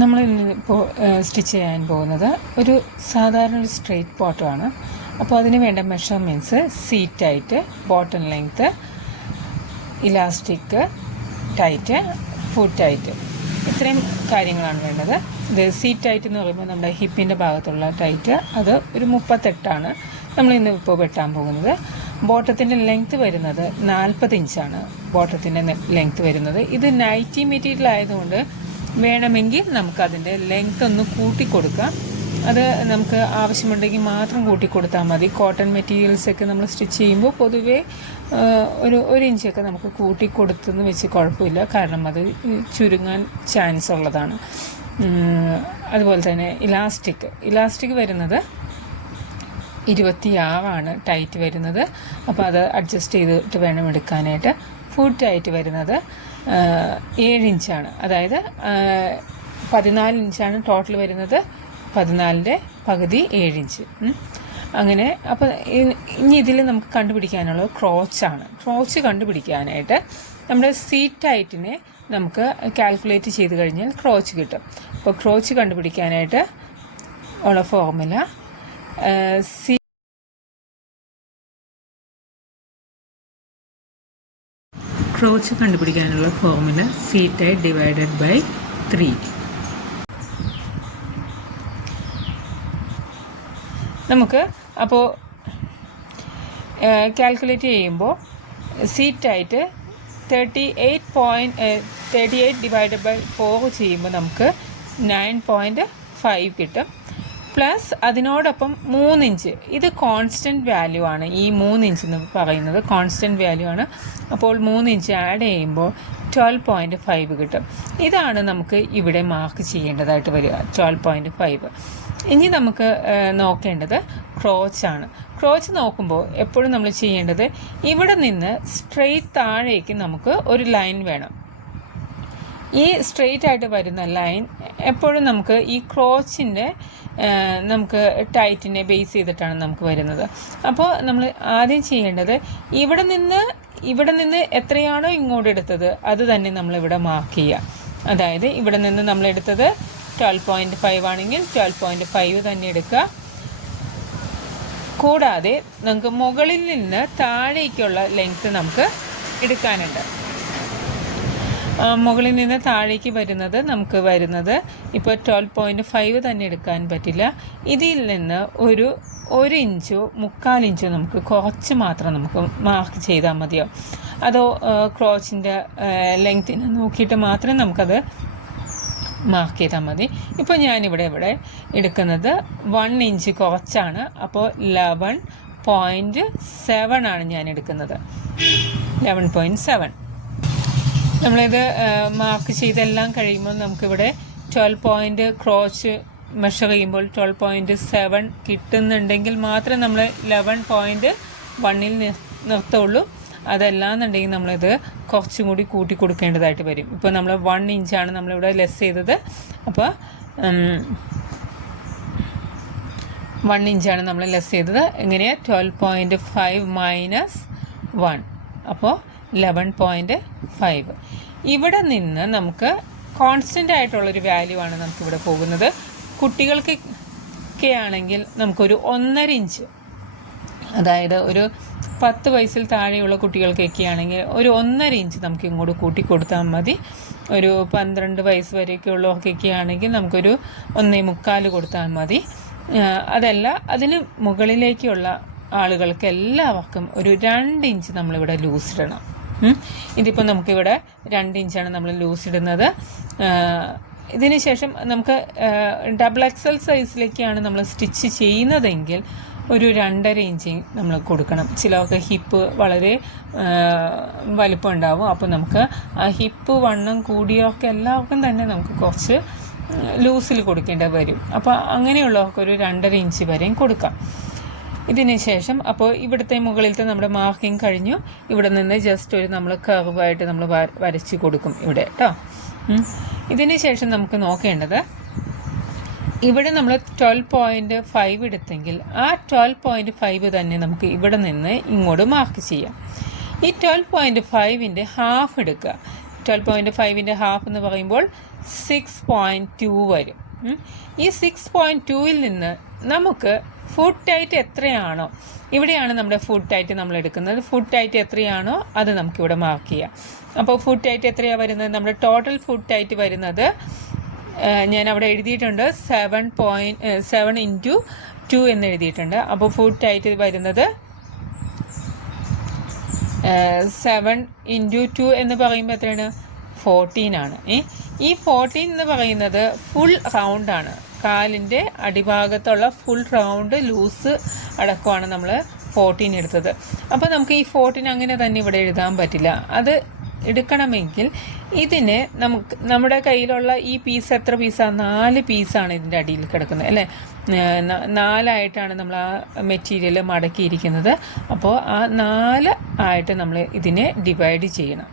നമ്മൾ ഇപ്പോൾ സ്റ്റിച്ച് ചെയ്യാൻ പോകുന്നത് ഒരു സാധാരണ ഒരു സ്ട്രെയിറ്റ് ബോട്ടമാണ്. അപ്പോൾ അതിന് വേണ്ട measurements seat tight, bottom length, elastic tight, foot tight, ഇത്രയും കാര്യങ്ങളാണ് വേണ്ടത്. ഇത് സീറ്റ് ടൈറ്റ് എന്ന് പറയുമ്പോൾ നമ്മുടെ ഹിപ്പിൻ്റെ ഭാഗത്തുള്ള ടൈറ്റ്, അത് ഒരു 38 നമ്മളിന്ന് ഇപ്പോൾ വെട്ടാൻ പോകുന്നത്. ബോട്ടത്തിൻ്റെ ലെങ്ത്ത് വരുന്നത് 40 ഇഞ്ചാണ്. ബോട്ടത്തിൻ്റെ ലെങ്ത്ത് വരുന്നത്. ഇത് നൈറ്റി മെറ്റീരിയൽ ആയതുകൊണ്ട് വേണമെങ്കിൽ നമുക്കതിൻ്റെ ലെങ്ത്ത് ഒന്ന് കൂട്ടിക്കൊടുക്കാം. അത് നമുക്ക് ആവശ്യമുണ്ടെങ്കിൽ മാത്രം കൂട്ടിക്കൊടുത്താൽ മതി. കോട്ടൺ മെറ്റീരിയൽസൊക്കെ നമ്മൾ സ്റ്റിച്ച് ചെയ്യുമ്പോൾ പൊതുവേ ഒരു ഇഞ്ചൊക്കെ നമുക്ക് കൂട്ടിക്കൊടുത്തെന്ന് വെച്ച് കുഴപ്പമില്ല, കാരണം അത് ചുരുങ്ങാൻ ചാൻസ് ഉള്ളതാണ്. അതുപോലെ തന്നെ ഇലാസ്റ്റിക് വരുന്നത് 26 ടൈറ്റ് വരുന്നത്. അപ്പോൾ അത് അഡ്ജസ്റ്റ് ചെയ്തിട്ട് വേണം എടുക്കാനായിട്ട്. ഫുട്ട് ടൈറ്റ് വരുന്നത് 7 ഇഞ്ചാണ്. അതായത് 14 ഇഞ്ചാണ് ടോട്ടൽ വരുന്നത്. 14ൻ്റെ പകുതി 7 ഇഞ്ച്. അങ്ങനെ അപ്പോൾ ഇനി ഇതിൽ നമുക്ക് കണ്ടുപിടിക്കാനുള്ളത് ക്രോച്ചാണ്. ക്രോച്ച് കണ്ടുപിടിക്കാനായിട്ട് നമ്മുടെ സീറ്റ് ടൈറ്റിനെ നമുക്ക് കാൽക്കുലേറ്റ് ചെയ്ത് കഴിഞ്ഞാൽ ക്രോച്ച് കിട്ടും. അപ്പോൾ ക്രോച്ച് കണ്ടുപിടിക്കാനായിട്ട് ഉള്ള ഫോർമുല ക്രോച്ച് കണ്ടുപിടിക്കാനുള്ള formula seat tight divided by 3. നമുക്ക് അപ്പോൾ കാൽക്കുലേറ്റ് ചെയ്യുമ്പോൾ സീറ്റ് ടൈറ്റ് 38 ഡിവൈഡഡ് ബൈ 4 ചെയ്യുമ്പോൾ നമുക്ക് 9.5 കിട്ടും. പ്ലസ് അതിനോടൊപ്പം 3 ഇഞ്ച്, ഇത് കോൺസ്റ്റൻറ്റ് വാല്യൂ ആണ്. ഈ 3 ഇഞ്ച് എന്ന് പറയുന്നത് കോൺസ്റ്റൻറ്റ് വാല്യൂ ആണ്. അപ്പോൾ 3 ഇഞ്ച് ആഡ് ചെയ്യുമ്പോൾ 12.5 കിട്ടും. ഇതാണ് നമുക്ക് ഇവിടെ മാർക്ക് ചെയ്യേണ്ടതായിട്ട് വരിക, 12.5. ഇനി നമുക്ക് നോക്കേണ്ടത് ക്രോച്ചാണ്. ക്രോച്ച് നോക്കുമ്പോൾ എപ്പോഴും നമ്മൾ ചെയ്യേണ്ടത് ഇവിടെ നിന്ന് സ്ട്രെയിറ്റ് താഴേക്ക് നമുക്ക് ഒരു ലൈൻ വേണം. ഈ സ്ട്രെയിറ്റ് ആയിട്ട് വരുന്ന ലൈൻ എപ്പോഴും നമുക്ക് ഈ ക്രോച്ചിൻ്റെ നമുക്ക് ടൈറ്റിനെ ബേസ് ചെയ്തിട്ടാണ് നമുക്ക് വരുന്നത്. അപ്പോൾ നമ്മൾ ആദ്യം ചെയ്യേണ്ടത് ഇവിടെ നിന്ന് എത്രയാണോ ഇങ്ങോട്ട് എടുത്തത് അത് തന്നെ നമ്മളിവിടെ മാർക്ക് ചെയ്യുക. അതായത് ഇവിടെ നിന്ന് നമ്മളെടുത്തത് 12.5 ആണെങ്കിൽ 12.5 തന്നെ എടുക്കുക. കൂടാതെ നമുക്ക് മുകളിൽ നിന്ന് താഴേക്കുള്ള ലെങ്ത്ത് നമുക്ക് എടുക്കാനുണ്ട്. മുകളിൽ നിന്ന് താഴേക്ക് നമുക്ക് വരുന്നത് ഇപ്പോൾ 12.5 തന്നെ എടുക്കാൻ പറ്റില്ല. ഇതിൽ നിന്ന് ഒരു 1 ഇഞ്ചോ 3/4 ഇഞ്ചോ നമുക്ക് കുറച്ച് മാത്രം നമുക്ക് മാർക്ക് ചെയ്താൽ മതിയോ. അതോ ക്രോച്ചിൻ്റെ ലെങ്ത്തിനെ നോക്കിയിട്ട് മാത്രം നമുക്കത് മാർക്ക് ചെയ്താൽ മതി. ഇപ്പോൾ ഞാനിവിടെ എടുക്കുന്നത് 1 ഇഞ്ച് കുറച്ചാണ്. അപ്പോൾ 11.7 ആണ് ഞാൻ എടുക്കുന്നത്. 11.7 നമ്മളിത് മാർക്ക് ചെയ്തെല്ലാം കഴിയുമ്പോൾ നമുക്കിവിടെ 12 ക്രോച്ച് മെഷർ ചെയ്യുമ്പോൾ 12.7 കിട്ടുന്നുണ്ടെങ്കിൽ മാത്രം നമ്മൾ 11.1 നിർത്തുള്ളൂ. അതല്ലാന്നുണ്ടെങ്കിൽ നമ്മളിത് കുറച്ചും കൂടി കൂട്ടി കൊടുക്കേണ്ടതായിട്ട് വരും. ഇപ്പോൾ നമ്മൾ 1 ഇഞ്ചാണ് നമ്മളിവിടെ ലെസ് ചെയ്തത്. അപ്പോൾ 1 ഇഞ്ചാണ് നമ്മൾ ലെസ് ചെയ്തത്. എങ്ങനെയാണ് 12.5 മൈനസ് 1, അപ്പോൾ 11.5. ഇവിടെ നിന്ന് നമുക്ക് കോൺസ്റ്റൻ്റ് ആയിട്ടുള്ളൊരു വാല്യൂ ആണ് നമുക്കിവിടെ പോകുന്നത്. കുട്ടികൾക്കൊക്കെ ആണെങ്കിൽ നമുക്കൊരു 1.5 ഇഞ്ച്, അതായത് ഒരു 10 വയസ്സിൽ താഴെയുള്ള കുട്ടികൾക്കൊക്കെ ആണെങ്കിൽ ഒരു 1.5 ഇഞ്ച് നമുക്ക് ഇങ്ങോട്ട് കൂട്ടിക്കൊടുത്താൽ മതി. ഒരു 12 വയസ്സ് വരെയൊക്കെ ഉള്ളവർക്കൊക്കെ ആണെങ്കിൽ നമുക്കൊരു 1.25 കൊടുത്താൽ മതി. അതല്ല, അതിന് മുകളിലേക്കുള്ള ആളുകൾക്ക് എല്ലാവർക്കും ഒരു 2 ഇഞ്ച് നമ്മളിവിടെ ലൂസ് ഇടണം. ഇതിപ്പോൾ നമുക്കിവിടെ 2 ഇഞ്ചാണ് നമ്മൾ ലൂസ് ഇടുന്നത്. ഇതിന് ശേഷം നമുക്ക് XXL സൈസിലേക്കാണ് നമ്മൾ സ്റ്റിച്ച് ചെയ്യുന്നതെങ്കിൽ ഒരു 2.5 ഇഞ്ച് നമ്മൾ കൊടുക്കണം. ചിലർക്ക് ഹിപ്പ് വളരെ വലിപ്പം ഉണ്ടാവും. അപ്പോൾ നമുക്ക് ആ ഹിപ്പ് വണ്ണം കൂടിയവർക്ക് എല്ലാവർക്കും തന്നെ നമുക്ക് കുറച്ച് ലൂസിൽ കൊടുക്കേണ്ടി വരും. അപ്പോൾ അങ്ങനെയുള്ളവർക്ക് ഒരു 2.5 ഇഞ്ച് വരെയും കൊടുക്കാം. ഇതിന് ശേഷം അപ്പോൾ ഇവിടുത്തെ മുകളിലത്തെ നമ്മുടെ മാർക്കിങ് കഴിഞ്ഞു. ഇവിടെ നിന്ന് ജസ്റ്റ് ഒരു നമ്മൾ കർവായിട്ട് നമ്മൾ വരച്ച് കൊടുക്കും ഇവിടെ കേട്ടോ. ഇതിന് ശേഷം നമുക്ക് നോക്കേണ്ടത് ഇവിടെ നമ്മൾ 12.5 എടുത്തെങ്കിൽ ആ 12.5 തന്നെ നമുക്ക് ഇവിടെ നിന്ന് ഇങ്ങോട്ട് മാർക്ക് ചെയ്യാം. ഈ 12.5ൻ്റെ ഹാഫ് എടുക്കുക. 12.5ൻ്റെ ഹാഫ് എന്ന് പറയുമ്പോൾ 6.2 വരും. ഈ 6.2ൽ നിന്ന് നമുക്ക് ഫുഡ് ടൈറ്റ് എത്രയാണോ, ഇവിടെയാണ് നമ്മുടെ ഫുഡ് ടൈറ്റ് നമ്മൾ എടുക്കുന്നത്. ഫുഡ് ടൈറ്റ് എത്രയാണോ അത് നമുക്കിവിടെ മാർക്ക് ചെയ്യാം. അപ്പോൾ ഫുഡ് ടൈറ്റ് എത്രയാണ് വരുന്നത്? നമ്മുടെ ടോട്ടൽ ഫുഡ് ടൈറ്റ് വരുന്നത് ഞാൻ അവിടെ എഴുതിയിട്ടുണ്ട് 7 ഇൻറ്റു 2 എന്ന് എഴുതിയിട്ടുണ്ട്. അപ്പോൾ ഫുഡ് ടൈറ്റ് വരുന്നത് 7 ഇൻറ്റു 2 എന്ന് പറയുമ്പോൾ എത്രയാണ്? 14 ആണ്. ഈ 14 എന്ന് പറയുന്നത് ഫുൾ റൗണ്ടാണ്. കാലിൻ്റെ അടിഭാഗത്തുള്ള ഫുൾ റൗണ്ട് ലൂസ് അടക്കമാണ് നമ്മൾ 14 എടുത്തത്. അപ്പോൾ നമുക്ക് ഈ 14 അങ്ങനെ തന്നെ ഇവിടെ എഴുതാൻ പറ്റില്ല. അത് എടുക്കണമെങ്കിൽ ഇതിന് നമ്മുടെ കയ്യിലുള്ള ഈ പീസ് എത്ര പീസാണ്? 4 പീസാണ് ഇതിൻ്റെ അടിയിൽ കിടക്കുന്നത് അല്ലേ? 4 നമ്മൾ ആ മെറ്റീരിയൽ മടക്കിയിരിക്കുന്നത്. അപ്പോൾ ആ 4 ആയിട്ട് നമ്മൾ ഇതിനെ ഡിവൈഡ് ചെയ്യണം.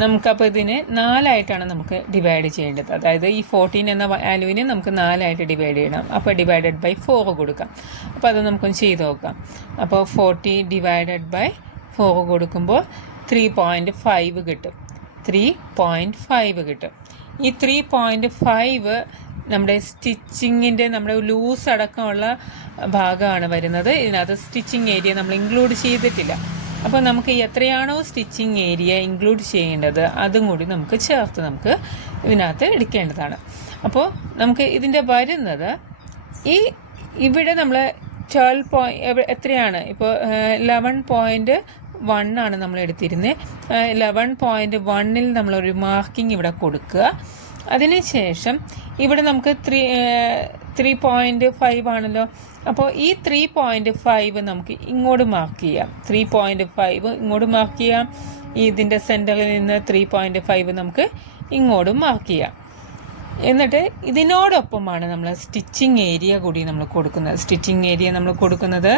നമുക്കപ്പോൾ ഇതിനെ 4 നമുക്ക് ഡിവൈഡ് ചെയ്യേണ്ടത്. അതായത് ഈ 14 എന്ന വാല്യൂവിനെ നമുക്ക് 4 ഡിവൈഡ് ചെയ്യണം. അപ്പോൾ ഡിവൈഡഡ് ബൈ 4 കൊടുക്കാം. അപ്പോൾ അത് നമുക്കൊന്ന് ചെയ്ത് നോക്കാം. അപ്പോൾ 40 ഡിവൈഡഡ് ബൈ 4 കൊടുക്കുമ്പോൾ 3.5 കിട്ടും. 3.5 കിട്ടും. ഈ 3.5 നമ്മുടെ സ്റ്റിച്ചിങ്ങിൻ്റെ നമ്മുടെ ലൂസ് അടക്കമുള്ള ഭാഗമാണ് വരുന്നത്. ഇതിനകത്ത് സ്റ്റിച്ചിങ് ഏരിയ നമ്മൾ ഇൻക്ലൂഡ് ചെയ്തിട്ടില്ല. അപ്പോൾ നമുക്ക് എത്രയാണോ സ്റ്റിച്ചിങ് ഏരിയ ഇൻക്ലൂഡ് ചെയ്യേണ്ടത് അതും കൂടി നമുക്ക് ചേർത്ത് നമുക്ക് ഇതിനകത്ത് എടുക്കേണ്ടതാണ്. അപ്പോൾ നമുക്ക് ഇതിൻ്റെ വരുന്നത് ഇവിടെ നമ്മൾ 12 എത്രയാണ്? ഇപ്പോൾ 11.1 ആണ് നമ്മൾ എടുത്തിരുന്നത്. 11.1ൽ നമ്മളൊരു മാർക്കിംഗ് ഇവിടെ കൊടുക്കുക. അതിനുശേഷം ഇവിടെ നമുക്ക് 3.5 ആണല്ലോ. അപ്പോൾ ഈ 3.5 നമുക്ക് ഇങ്ങോട്ട് മാർക്ക് ചെയ്യാം. 3.5 ഇങ്ങോട്ട് മാർക്ക് ചെയ്യാം. ഇതിൻ്റെ സെൻറ്ററിൽ നിന്ന് 3.5 നമുക്ക് ഇങ്ങോട്ടും മാർക്ക് ചെയ്യാം. എന്നിട്ട് ഇതിനോടൊപ്പമാണ് നമ്മൾ സ്റ്റിച്ചിങ് ഏരിയ കൂടി നമ്മൾ കൊടുക്കുന്നത്.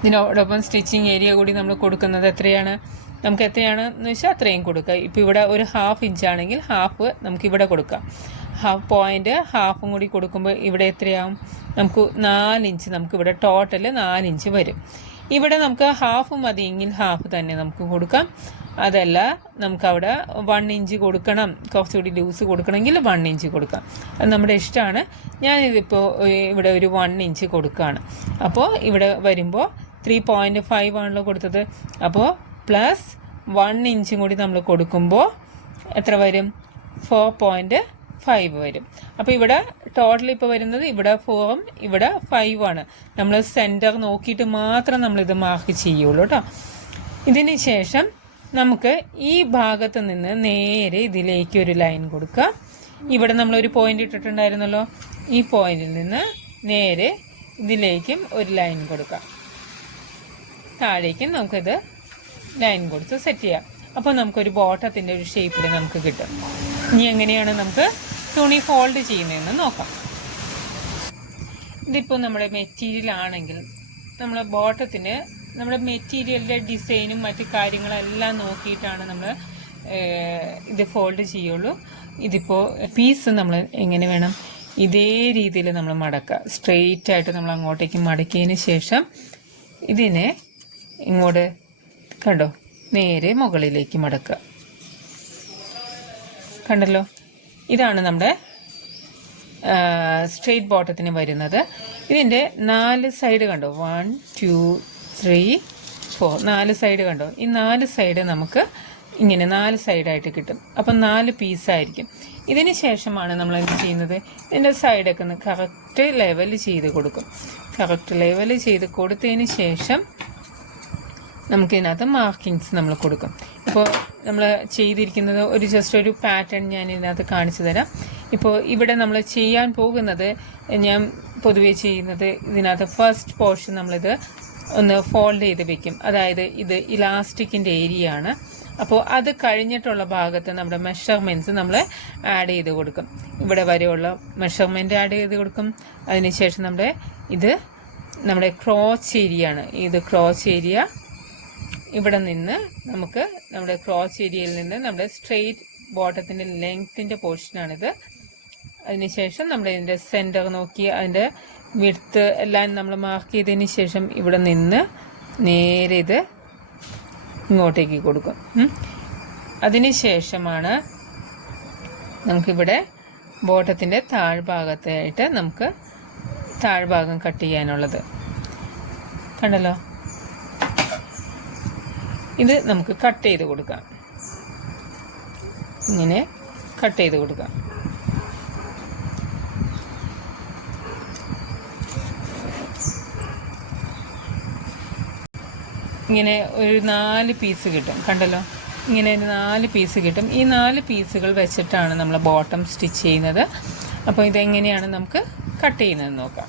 ഇതിനോടൊപ്പം സ്റ്റിച്ചിങ് ഏരിയ കൂടി നമ്മൾ കൊടുക്കുന്നത് എത്രയാണ്? നമുക്ക് എത്രയാണെന്ന് വെച്ചാൽ അത്രയും കൊടുക്കുക. ഇപ്പോൾ ഇവിടെ ഒരു 1/2 ഇഞ്ചാണെങ്കിൽ ഹാഫ് നമുക്കിവിടെ കൊടുക്കാം. ഹാഫും കൂടി കൊടുക്കുമ്പോൾ ഇവിടെ എത്രയാവും? നമുക്ക് 4 ഇഞ്ച് നമുക്കിവിടെ ടോട്ടൽ 4 ഇഞ്ച് വരും. ഇവിടെ നമുക്ക് ഹാഫ് മതിയെങ്കിൽ ഹാഫ് തന്നെ നമുക്ക് കൊടുക്കാം. അതല്ല നമുക്കവിടെ 1 ഇഞ്ച് കൊടുക്കണം, കുറച്ചുകൂടി ലൂസ് കൊടുക്കണമെങ്കിൽ 1 ഇഞ്ച് കൊടുക്കാം. അത് നമ്മുടെ ഇഷ്ടമാണ്. ഞാനിതിപ്പോൾ ഇവിടെ ഒരു 1 ഇഞ്ച് കൊടുക്കുകയാണ്. അപ്പോൾ ഇവിടെ വരുമ്പോൾ 3.5 ആണല്ലോ കൊടുത്തത്. അപ്പോൾ പ്ലസ് 1 ഇഞ്ചും കൂടി നമ്മൾ കൊടുക്കുമ്പോൾ എത്ര വരും? 4.5 വരും. അപ്പോൾ ഇവിടെ ടോട്ടൽ ഇപ്പോൾ വരുന്നത് ഇവിടെ 4ഉം ഇവിടെ 5 ആണ്. നമ്മൾ സെൻറ്റർ നോക്കിയിട്ട് മാത്രം നമ്മളിത് മാർക്ക് ചെയ്യുള്ളൂ കേട്ടോ. ഇതിന് ശേഷം നമുക്ക് ഈ ഭാഗത്ത് നിന്ന് നേരെ ഇതിലേക്ക് ഒരു ലൈൻ കൊടുക്കാം. ഇവിടെ നമ്മളൊരു പോയിന്റ് ഇട്ടിട്ടുണ്ടായിരുന്നല്ലോ. ഈ പോയിന്റിൽ നിന്ന് നേരെ ഇതിലേക്കും ഒരു ലൈൻ കൊടുക്കാം. താഴേക്കും നമുക്കിത് ലൈൻ കൊടുത്ത് സെറ്റ് ചെയ്യാം. അപ്പോൾ നമുക്കൊരു ബോട്ടത്തിൻ്റെ ഒരു ഷേപ്പിൽ നമുക്ക് കിട്ടും. ഇനി എങ്ങനെയാണ് നമുക്ക് തുണി ഫോൾഡ് ചെയ്യുന്നതെന്ന് നോക്കാം. ഇതിപ്പോൾ നമ്മുടെ മെറ്റീരിയൽ ആണെങ്കിൽ നമ്മൾ ബോട്ടത്തിന് നമ്മുടെ മെറ്റീരിയലിൻ്റെ ഡിസൈനും മറ്റു കാര്യങ്ങളെല്ലാം നോക്കിയിട്ടാണ് നമ്മൾ ഇത് ഫോൾഡ് ചെയ്യുള്ളൂ. ഇതിപ്പോൾ പീസ് നമ്മൾ എങ്ങനെ വേണം? ഇതേ രീതിയിൽ നമ്മൾ മടക്കുക. സ്ട്രെയിറ്റ് ആയിട്ട് നമ്മൾ അങ്ങോട്ടേക്ക് മടക്കിയതിന് ശേഷം ഇതിനെ ഇങ്ങോട്ട് കണ്ടോ നേരെ മുകളിലേക്ക് മടക്കുക. കണ്ടല്ലോ, ഇതാണ് നമ്മുടെ സ്ട്രെയിറ്റ് ബോട്ടത്തിന് വരുന്നത്. ഇതിൻ്റെ 4 സൈഡ് കണ്ടോ? 1 2 3 4 4 സൈഡ് കണ്ടോ? ഈ 4 സൈഡ് നമുക്ക് ഇങ്ങനെ 4 സൈഡായിട്ട് കിട്ടും. അപ്പം 4 പീസായിരിക്കും. ഇതിന് ശേഷമാണ് നമ്മൾ എന്ത് ചെയ്യുന്നത്? ഇതിൻ്റെ സൈഡൊക്കെ ഒന്ന് കറക്റ്റ് ലെവൽ ചെയ്ത് കൊടുക്കും. കറക്റ്റ് ലെവൽ ചെയ്ത് കൊടുത്തതിന് ശേഷം നമുക്കിതിനകത്ത് മാർക്കിങ്സ് നമ്മൾ കൊടുക്കും. ഇപ്പോൾ നമ്മൾ ചെയ്തിരിക്കുന്നത് ജസ്റ്റ് ഒരു പാറ്റേൺ ഞാൻ ഇതിനകത്ത് കാണിച്ചു തരാം. ഇപ്പോൾ ഇവിടെ നമ്മൾ ചെയ്യാൻ പോകുന്നത്, ഞാൻ പൊതുവേ ചെയ്യുന്നത് ഇതിനകത്ത് ഫസ്റ്റ് പോർഷൻ നമ്മളിത് ഒന്ന് ഫോൾഡ് ചെയ്ത് വെക്കും. അതായത് ഇത് ഇലാസ്റ്റിക്കിൻ്റെ ഏരിയ ആണ്. അപ്പോൾ അത് കഴിഞ്ഞിട്ടുള്ള ഭാഗത്ത് നമ്മുടെ മെഷർമെൻറ്റ്സ് നമ്മൾ ആഡ് ചെയ്ത് കൊടുക്കും. ഇവിടെ വരെയുള്ള മെഷർമെൻറ്റ് ആഡ് ചെയ്ത് കൊടുക്കും. അതിനുശേഷം നമ്മുടെ ക്രോച്ച് ഏരിയ ആണ്. ഇത് ക്രോച്ച് ഏരിയ. ഇവിടെ നിന്ന് നമുക്ക് നമ്മുടെ ക്രോച്ച് ഏരിയയിൽ നിന്ന് നമ്മുടെ സ്ട്രെയിറ്റ് ബോട്ടത്തിൻ്റെ ലെങ്ത്തിൻ്റെ പോർഷനാണിത്. അതിനുശേഷം നമ്മൾ ഇതിൻ്റെ സെൻറ്റർ നോക്കി അതിൻ്റെ വിഡ്ത്ത് എല്ലാം നമ്മൾ മാർക്ക് ചെയ്തതിന് ശേഷം ഇവിടെ നിന്ന് നേരെ ഇത് ഇങ്ങോട്ടേക്ക് കൊടുക്കും. അതിന് ശേഷമാണ് നമുക്കിവിടെ ബോട്ടത്തിൻ്റെ താഴ്ഭാഗത്തായിട്ട് നമുക്ക് താഴ്ഭാഗം കട്ട് ചെയ്യാനുള്ളത് കണ്ടല്ലോ. ഇത് നമുക്ക് കട്ട് ചെയ്ത് കൊടുക്കാം. ഇങ്ങനെ കട്ട് ചെയ്ത് കൊടുക്കാം. ഇങ്ങനെ ഒരു 4 പീസ് കിട്ടും. കണ്ടല്ലോ, ഇങ്ങനെ ഒരു 4 പീസ് കിട്ടും. ഈ 4 പീസുകൾ വെച്ചിട്ടാണ് നമ്മൾ ബോട്ടം സ്റ്റിച്ച് ചെയ്യുന്നത്. അപ്പോൾ ഇതെങ്ങനെയാണ് നമുക്ക് കട്ട് ചെയ്യുന്നത് നോക്കാം.